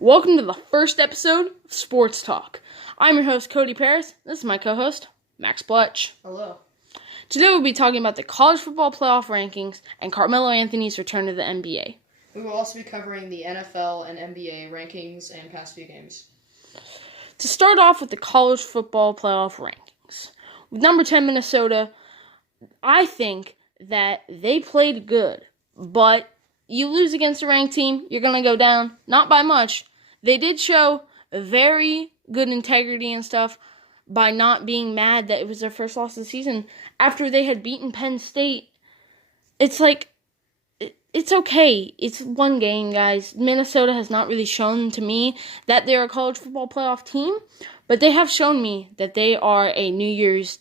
Welcome to the first episode of Sports Talk. I'm your host, Cody Paris. This is my co-host, Max Bletch. Hello. Today we'll be talking about the college football playoff rankings and Carmelo Anthony's return to the NBA. We will also be covering the NFL and NBA rankings and past few games. To start off with the college football playoff rankings, with number 10 Minnesota, I think that they played good, but you lose against a ranked team, you're going to go down, not by much. They did show very good integrity and stuff by not being mad that it was their first loss of the season after they had beaten Penn State. It's like, it's okay. It's one game, guys. Minnesota has not really shown to me that they're a college football playoff team, but they have shown me that they are a New Year's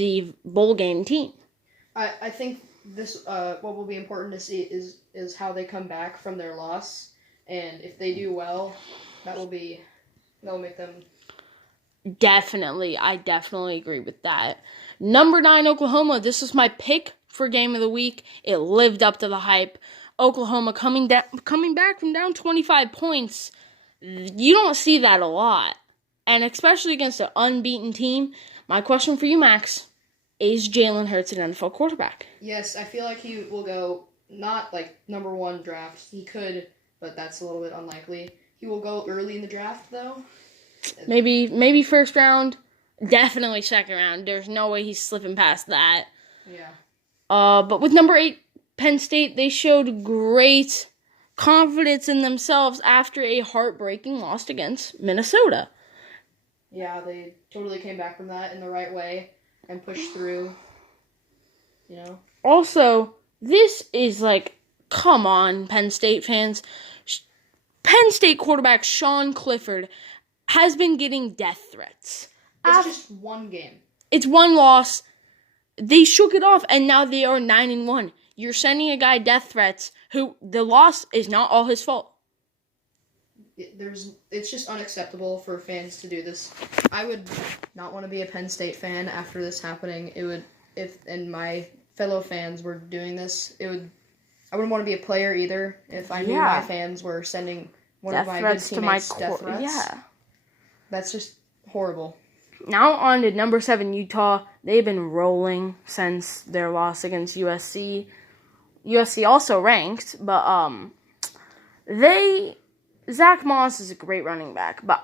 Eve bowl game team. I think this what will be important to see is how they come back from their loss, and if they do well, that will make them. Definitely, I definitely agree with that. Number 9, Oklahoma. This was my pick for game of the week. It lived up to the hype. Oklahoma coming back from down 25 points. You don't see that a lot, and especially against an unbeaten team. My question for you, Max. Is Jalen Hurts an NFL quarterback? Yes, I feel like he will go not like number 1 draft. He could, but that's a little bit unlikely. He will go early in the draft, though. Maybe first round. Definitely second round. There's no way he's slipping past that. Yeah. But with number 8, Penn State, they showed great confidence in themselves after a heartbreaking loss against Minnesota. Yeah, they totally came back from that in the right way and pushed through, Also, this is like, come on, Penn State fans. Penn State quarterback Sean Clifford has been getting death threats. It's just one game. It's one loss. They shook it off, and now they are 9-1. You're sending a guy death threats who the loss is not all his fault. It's just unacceptable for fans to do this. I would not want to be a Penn State fan after this happening. And my fellow fans were doing this, I wouldn't want to be a player either if I knew my fans were sending one of my good teammates death threats. Yeah. That's just horrible. Now on to number 7, Utah. They've been rolling since their loss against USC. USC also ranked, but Zach Moss is a great running back, but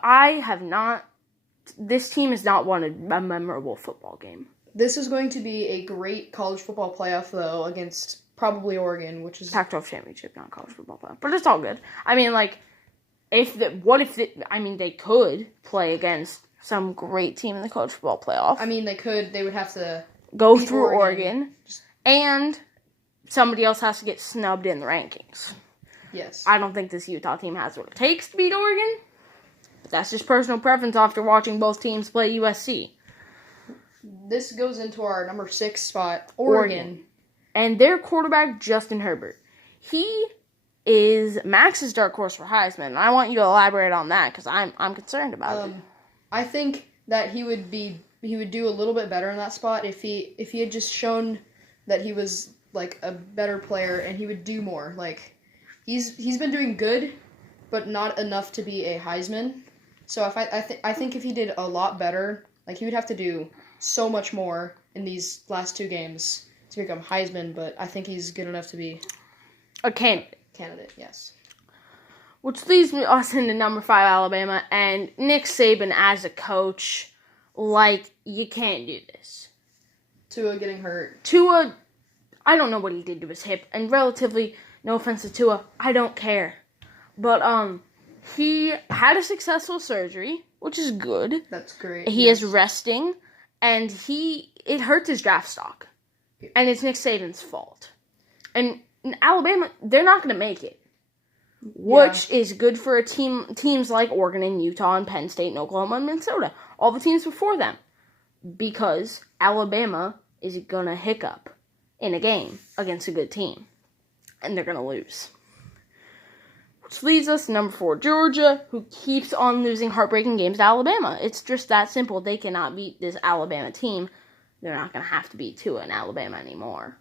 this team has not won a memorable football game. This is going to be a great college football playoff, though, against probably Oregon, which is Pac-12 championship, not college football playoff, but it's all good. I mean, like, they could play against some great team in the college football playoff. I mean, they could. They would have to go through Oregon, and somebody else has to get snubbed in the rankings. Yes. I don't think this Utah team has what it takes to beat Oregon, but that's just personal preference after watching both teams play USC. This goes into our number 6 spot, Oregon. And their quarterback, Justin Herbert. He is Max's dark horse for Heisman, and I want you to elaborate on that because I'm concerned about it. I think that he would do a little bit better in that spot if he had just shown that he was like a better player and he would do more. Like he's been doing good, but not enough to be a Heisman. So I think if he did a lot better, like he would have to do so much more in these last 2 games to become Heisman. But I think he's good enough to be a candidate. Yes. Which leads us into number 5, Alabama, and Nick Saban as a coach. Like, you can't do this. Tua getting hurt. Tua, I don't know what he did to his hip, and relatively, no offense to Tua, I don't care. But, he had a successful surgery, which is good. That's great. He is resting, and it hurts his draft stock. And it's Nick Saban's fault. And in Alabama, they're not going to make it. Which is good for teams like Oregon and Utah and Penn State and Oklahoma and Minnesota. All the teams before them. Because Alabama is going to hiccup in a game against a good team. And they're going to lose. Which leads us to number 4, Georgia, who keeps on losing heartbreaking games to Alabama. It's just that simple. They cannot beat this Alabama team. They're not going to have to beat Tua in Alabama anymore.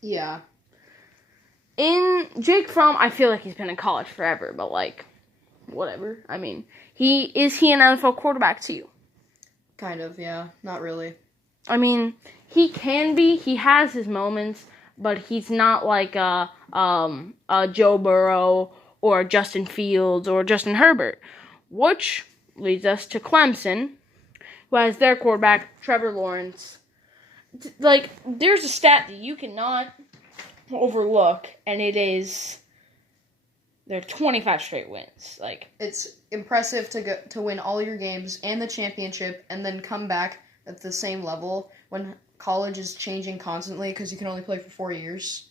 Yeah. In Jake Fromm, I feel like he's been in college forever, but, like, whatever. I mean, is he an NFL quarterback to you? Kind of, yeah. Not really. I mean, he can be. He has his moments, but he's not like a Joe Burrow or Justin Fields or Justin Herbert, which leads us to Clemson, who has their quarterback, Trevor Lawrence. Like, there's a stat that you cannot overlook, and it is their 25 straight wins. Like, it's impressive to win all your games and the championship and then come back at the same level when college is changing constantly because you can only play for 4 years.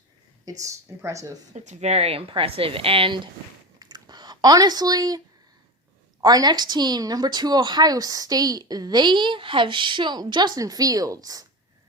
It's impressive. It's very impressive. And honestly, our next team, number 2, Ohio State, they have shown, Justin Fields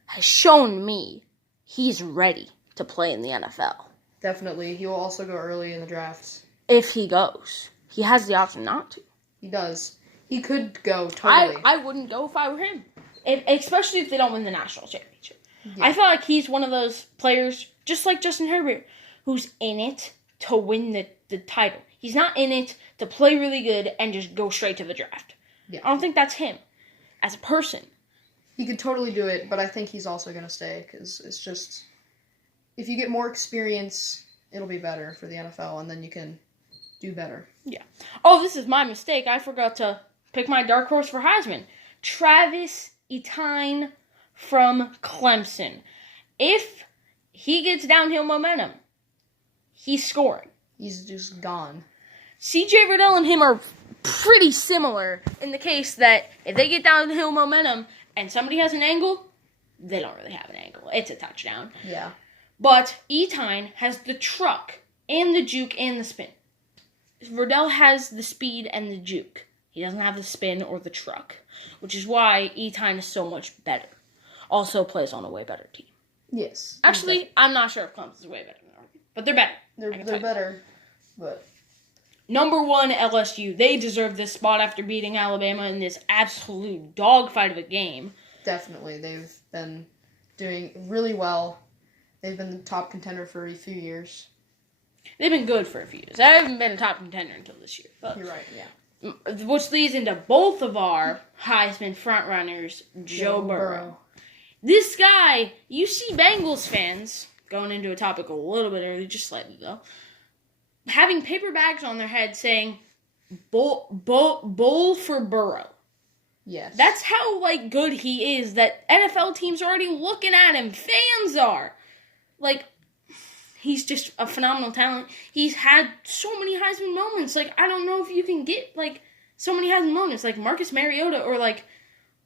has shown me he's ready to play in the NFL. Definitely. He will also go early in the drafts. If he goes. He has the option not to. He does. He could go totally. I wouldn't go if I were him. Especially if they don't win the national championship. Yeah. I feel like he's one of those players, just like Justin Herbert, who's in it to win the title. He's not in it to play really good and just go straight to the draft. Yeah. I don't think that's him as a person. He could totally do it, but I think he's also going to stay because it's just, if you get more experience, it'll be better for the NFL, and then you can do better. Yeah. Oh, this is my mistake. I forgot to pick my dark horse for Heisman. Travis Etienne from Clemson. If he gets downhill momentum, he's scoring. He's just gone. CJ Verdell and him are pretty similar in the case that if they get downhill momentum and somebody has an angle, they don't really have an angle. It's a touchdown. Yeah. But Etienne has the truck and the juke and the spin. Verdell has the speed and the juke. He doesn't have the spin or the truck, which is why Etienne is so much better. Also plays on a way better team. Yes. Actually, I'm not sure if Clemson's way better than Oregon, but they're better. They're better, but Number 1, LSU. They deserve this spot after beating Alabama in this absolute dogfight of a game. definitely they've been doing really well. They've been the top contender for a few years. They've been good for a few years. I haven't been a top contender until this year. But, You're right, yeah. which leads into both of our Heisman frontrunners, Joe Burrow. This guy, you see Bengals fans, going into a topic a little bit early, just slightly though, having paper bags on their head saying, bowl for Burrow. Yes. That's how, good he is, that NFL teams are already looking at him. Fans are. He's just a phenomenal talent. He's had so many Heisman moments. I don't know if you can get, so many Heisman moments. Marcus Mariota or,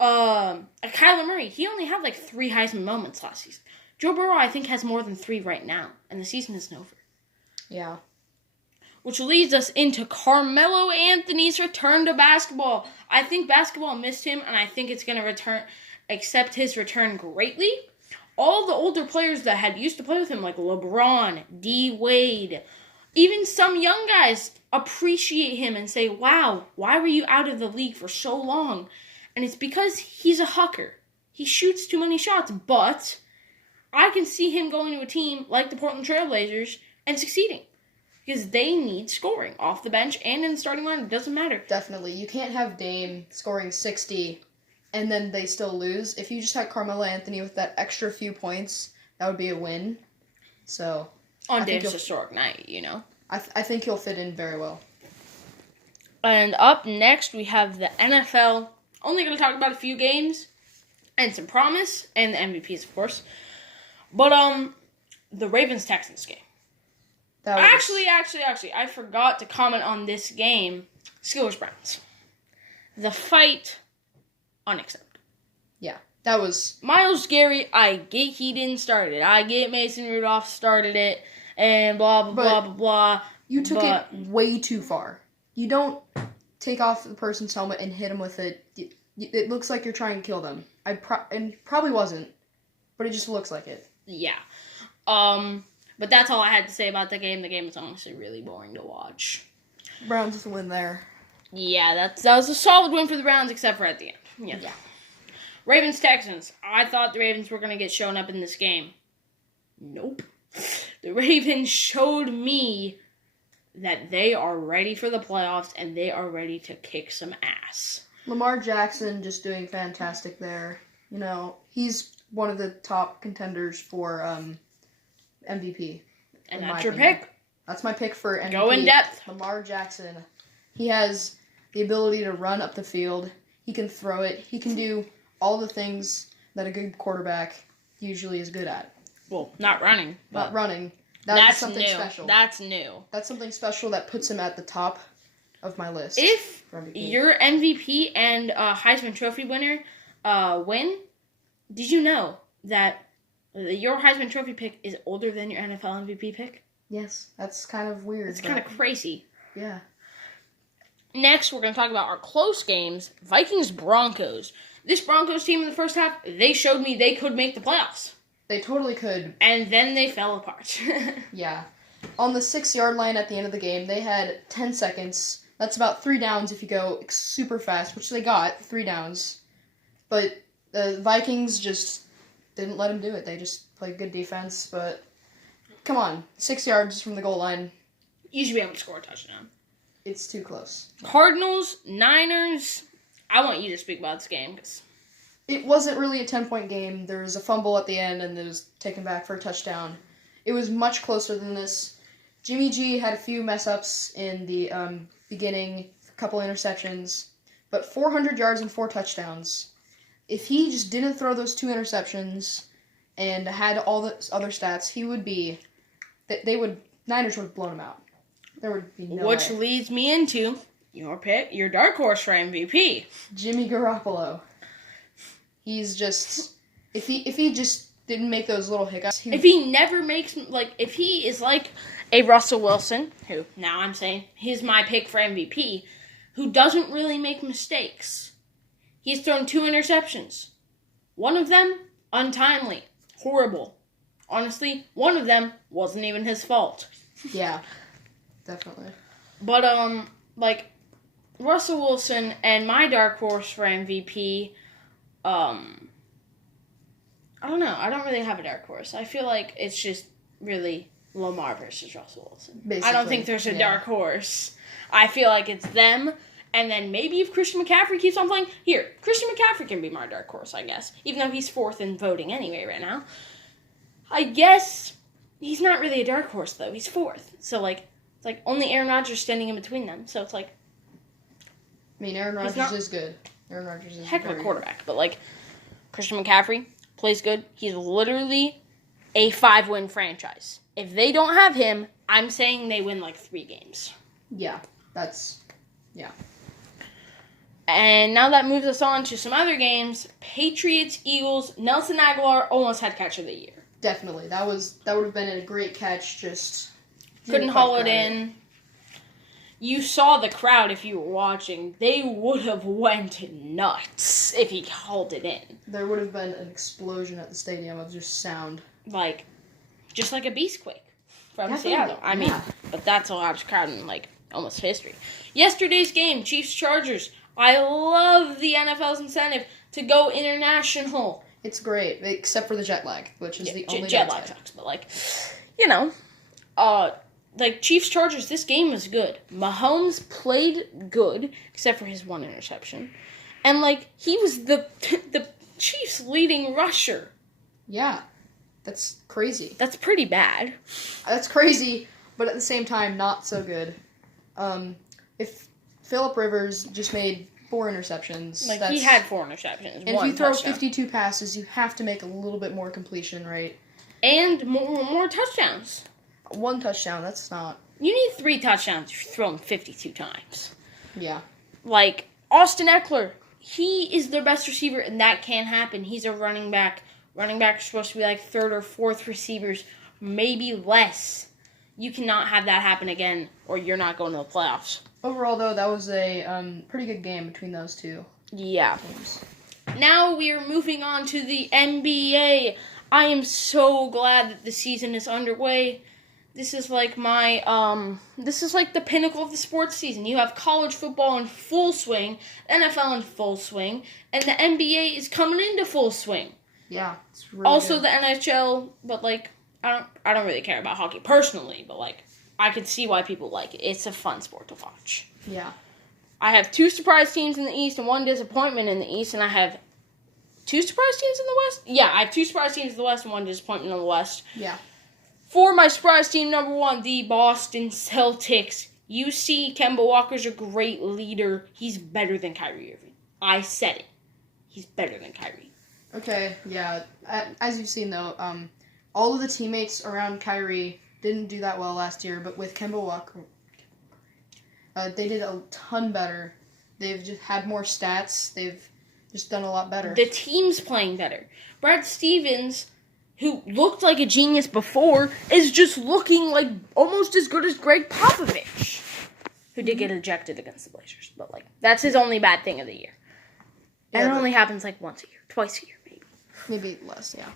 Kyler Murray. He only had, 3 Heisman moments last season. Joe Burrow, I think, has more than 3 right now. And the season isn't over. Yeah. Which leads us into Carmelo Anthony's return to basketball. I think basketball missed him, and I think it's going to accept his return greatly. All the older players that had used to play with him, like LeBron, D. Wade, even some young guys appreciate him and say, wow, why were you out of the league for so long? And it's because he's a hucker. He shoots too many shots, but I can see him going to a team like the Portland Trail Blazers and succeeding. Because they need scoring off the bench and in the starting line. It doesn't matter. Definitely. You can't have Dame scoring 60 and then they still lose. If you just had Carmelo Anthony with that extra few points, that would be a win. So on Dame's historic night, I think he'll fit in very well. And up next, we have the NFL. Only going to talk about a few games and some promise and the MVPs, of course. But the Ravens-Texans game. Actually, I forgot to comment on this game. Steelers-Browns. The fight, unacceptable. Yeah, that was... Myles Garrett, I get he didn't start it. I get Mason Rudolph started it, and blah, blah, blah, blah, blah. You took it way too far. You don't take off the person's helmet and hit him with it. It looks like you're trying to kill them. And probably wasn't, but it just looks like it. Yeah. But that's all I had to say about the game. The game was honestly really boring to watch. Browns with a win there. Yeah, that was a solid win for the Browns, except for at the end. Yeah. Ravens-Texans. I thought the Ravens were going to get shown up in this game. Nope. The Ravens showed me that they are ready for the playoffs and they are ready to kick some ass. Lamar Jackson just doing fantastic there. You know, he's one of the top contenders for MVP. And in that's my your opinion. pick. That's my pick for MVP. Go in depth. Lamar Jackson. He has the ability to run up the field. He can throw it. He can do all the things that a good quarterback usually is good at. Well, not running. Not running. That's something new. special. That's new. That's something special that puts him at the top of my list. If for MVP. your MVP and Heisman Trophy winner win, did you know that your Heisman Trophy pick is older than your NFL MVP pick? Yes, that's kind of weird. It's kind of crazy. Yeah. Next, we're going to talk about our close games. Vikings-Broncos. This Broncos team in the first half, they showed me they could make the playoffs. They totally could. And then they fell apart. Yeah. On the 6-yard line at the end of the game, they had 10 seconds. That's about 3 downs if you go super fast, which they got, 3 downs. But the Vikings just didn't let them do it. They just played good defense, but come on, 6 yards from the goal line. You should be able to score a touchdown. It's too close. Cardinals, Niners. I want you to speak about this game because it wasn't really a 10-point game. There was a fumble at the end, and it was taken back for a touchdown. It was much closer than this. Jimmy G had a few mess-ups in the beginning, a couple interceptions, but 400 yards and 4 touchdowns. If he just didn't throw those 2 interceptions and had all the other stats, he would be... Niners would have blown him out. There would be no Which way. leads me into your pick, your dark horse for MVP. Jimmy Garoppolo. He's just... If he just didn't make those little hiccups... If he never makes, if he is like a Russell Wilson, who now I'm saying he's my pick for MVP, who doesn't really make mistakes. He's thrown 2 interceptions. One of them, untimely. Horrible. Honestly, one of them wasn't even his fault. Yeah, definitely. But, Russell Wilson and my dark horse for MVP, I don't know. I don't really have a dark horse. I feel like it's just really Lamar versus Russell Wilson. Basically, I don't think there's a dark horse. I feel like it's them. And then maybe if Christian McCaffrey keeps on playing, Christian McCaffrey can be my dark horse, I guess. Even though he's 4th in voting anyway right now. I guess he's not really a dark horse, though. He's 4th. So, it's like only Aaron Rodgers standing in between them. So it's like... I mean, Aaron Rodgers is good. Aaron Rodgers is heck of a very quarterback. But, Christian McCaffrey plays good. He's literally a 5-win franchise. If they don't have him, I'm saying they win, 3 games. Yeah, that's... Yeah. And now that moves us on to some other games. Patriots, Eagles, Nelson Aguilar almost had catch of the year. Definitely. That would have been a great catch, just... Couldn't haul it in. You saw the crowd if you were watching. They would have went nuts if he hauled it in. There would have been an explosion at the stadium of just sound. Just like a Beastquake from Definitely. Seattle. I mean, Yeah. but that's a large crowd in, almost history. Yesterday's game, Chiefs-Chargers. I love the NFL's incentive to go international. It's great, except for the jet lag, which is the only jet lag downside. sucks, but Chiefs-Chargers, this game was good. Mahomes played good, except for his 1 interception. And, he was the Chiefs' leading rusher. Yeah, that's crazy. That's pretty bad. That's crazy, but at the same time, not so good. If Phillip Rivers just made 4 interceptions... he had 4 interceptions, and 1 if you throw touchdown. 52 passes, you have to make a little bit more completion, right? And more touchdowns. 1 touchdown, that's not... You need 3 touchdowns if you throw them 52 times. Yeah. Austin Eckler, he is their best receiver, and that can't happen. He's a running back. Running backs are supposed to be 3rd or 4th receivers, maybe less. You cannot have that happen again, or you're not going to the playoffs. Overall, though, that was a pretty good game between those 2 Yeah. teams. Now we are moving on to the NBA. I am so glad that the season is underway. This is the pinnacle of the sports season. You have college football in full swing, NFL in full swing, and the NBA is coming into full swing. Yeah, it's really Also good. the NHL, but I don't really care about hockey personally, but I can see why people like it. It's a fun sport to watch. Yeah. I have 2 surprise teams in the East and 1 disappointment in the East, and I have 2 surprise teams in the West? Yeah, I have 2 surprise teams in the West and 1 disappointment in the West. Yeah. For my surprise team number 1, the Boston Celtics. You see, Kemba Walker's a great leader. He's better than Kyrie Irving. I said it. He's better than Kyrie. Okay, yeah. As you've seen, though, all of the teammates around Kyrie didn't do that well last year, but with Kemba Walker, they did a ton better. They've just had more stats. They've just done a lot better. The team's playing better. Brad Stevens, who looked like a genius before, is just looking like almost as good as Greg Popovich, who did get ejected against the Blazers. But, that's his only bad thing of the year. And it only happens, once a year, twice a year, maybe. Maybe less, yeah.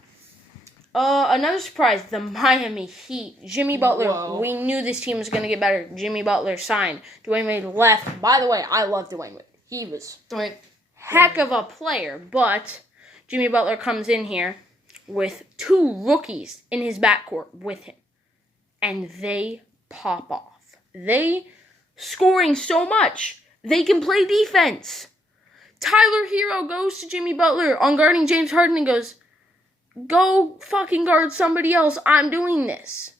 Another surprise, the Miami Heat. Jimmy Butler. Whoa. We knew this team was going to get better. Jimmy Butler signed. Dwayne Wade left. By the way, I love Dwayne Wade. He was heck of a player, but Jimmy Butler comes in here with 2 rookies in his backcourt with him, and they pop off. They scoring so much, they can play defense. Tyler Hero goes to Jimmy Butler on guarding James Harden and goes, "Go fucking guard somebody else. I'm doing this."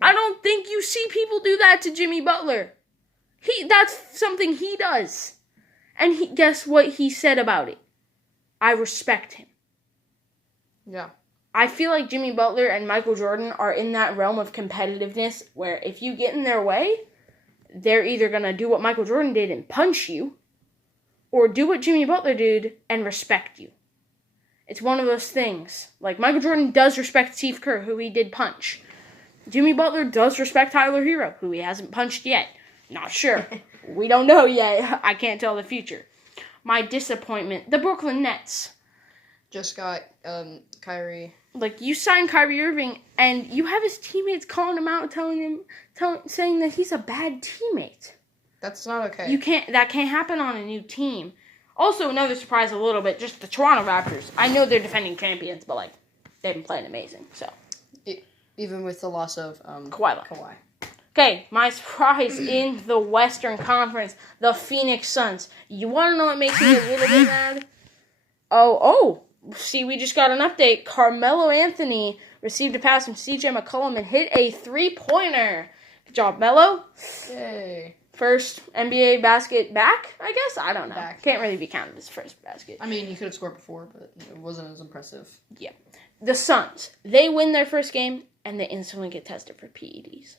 I don't think you see people do that to Jimmy Butler. That's something he does. And guess what he said about it? I respect him. Yeah. I feel like Jimmy Butler and Michael Jordan are in that realm of competitiveness where if you get in their way, they're either going to do what Michael Jordan did and punch you, or do what Jimmy Butler did and respect you. It's one of those things. Like, Michael Jordan does respect Steve Kerr, who he did punch. Jimmy Butler does respect Tyler Hero, who he hasn't punched yet. Not sure. We don't know yet. I can't tell the future. My disappointment, the Brooklyn Nets. Just got Kyrie. You signed Kyrie Irving, and you have his teammates calling him out, saying that he's a bad teammate. That's not okay. That can't happen on a new team. Also, another surprise a little bit, just the Toronto Raptors. I know they're defending champions, but they've been playing amazing. So even with the loss of Kawhi. Okay, my surprise in the Western Conference, the Phoenix Suns. You want to know what makes me a little bit mad? Oh, see, we just got an update. Carmelo Anthony received a pass from CJ McCollum and hit a 3-pointer. Good job, Melo. Yay. First NBA basket back, I guess? I don't know. Back. Can't really be counted as first basket. I mean, you could have scored before, but it wasn't as impressive. Yeah. The Suns, they win their first game, and they instantly get tested for PEDs.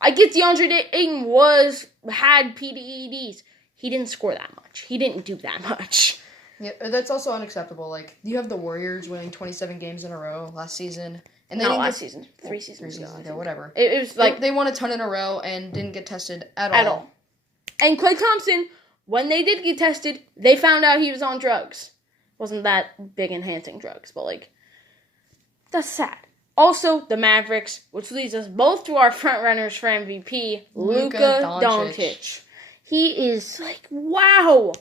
I get DeAndre Ayton had PEDs. He didn't score that much. He didn't do that much. Yeah, that's also unacceptable. You have the Warriors winning 27 games in a row last season. And not last season. 3 seasons ago. Whatever. It was they won a ton in a row and didn't get tested at all. And Klay Thompson, when they did get tested, they found out he was on drugs. Wasn't that big enhancing drugs, but that's sad. Also, the Mavericks, which leads us both to our front runners for MVP, Luka Doncic. He is wow.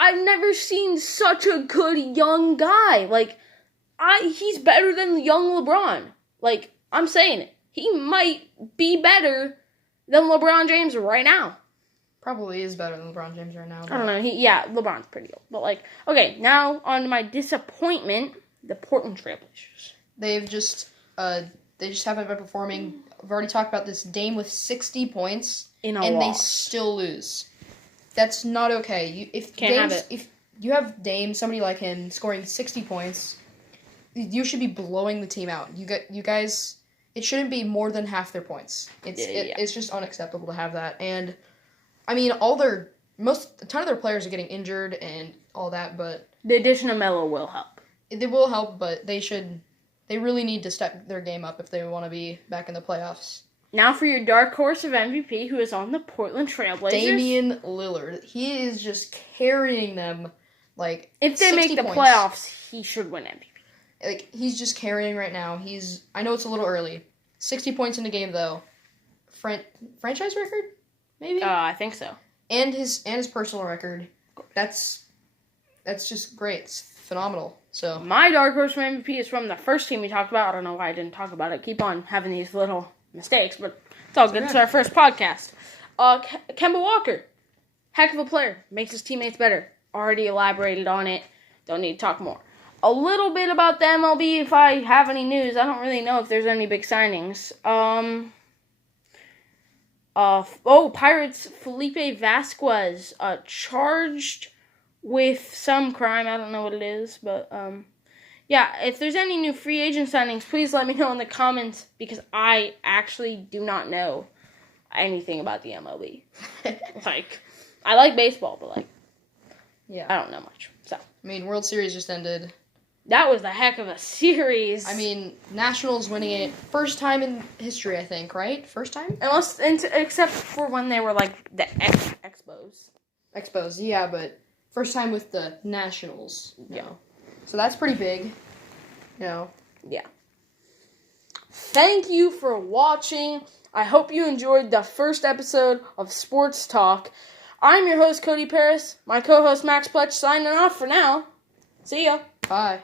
I've never seen such a good young guy. He's better than young LeBron. I'm saying it. He might be better than LeBron James right now. Probably is better than LeBron James right now. I don't know. LeBron's pretty old. But, okay, now on to my disappointment, the Portland Trailblazers. They just haven't been performing. I've already talked about this. Dame with 60 points. In a loss. They still lose. That's not okay. If you have Dame, somebody like him, scoring 60 points, you should be blowing the team out. You guys, it shouldn't be more than half their points. It's just unacceptable to have that. And I mean, a ton of their players are getting injured and all that, but the addition of Melo will help. It will help, but they really need to step their game up if they want to be back in the playoffs. Now for your dark horse of MVP, who is on the Portland Trailblazers. Damian Lillard. He is just carrying them, if they make the points. playoffs, he should win MVP. He's just carrying right now. I know it's a little early. 60 points in the game, though. Franchise record? Maybe? I think so. And his personal record. That's just great. It's phenomenal. So my dark horse for MVP is from the first team we talked about. I don't know why I didn't talk about it. Keep on having these little mistakes, but it's all good. It's our first podcast. Kemba Walker, heck of a player. Makes his teammates better. Already elaborated on it. Don't need to talk more. A little bit about the MLB if I have any news. I don't really know if there's any big signings. Pirates Felipe Vasquez charged with some crime. I don't know what it is, but yeah, if there's any new free agent signings, please let me know in the comments because I actually do not know anything about the MLB. I like baseball, but yeah, I don't know much. So, I mean, World Series just ended. That was a heck of a series. I mean, Nationals winning it first time in history, I think, right? First time? Except for when they were the Expos. Expos, yeah, but first time with the Nationals. Yeah. So that's pretty big. Yeah. Thank you for watching. I hope you enjoyed the first episode of Sports Talk. I'm your host, Cody Paris. My co-host, Max Pletch, signing off for now. See ya. Bye.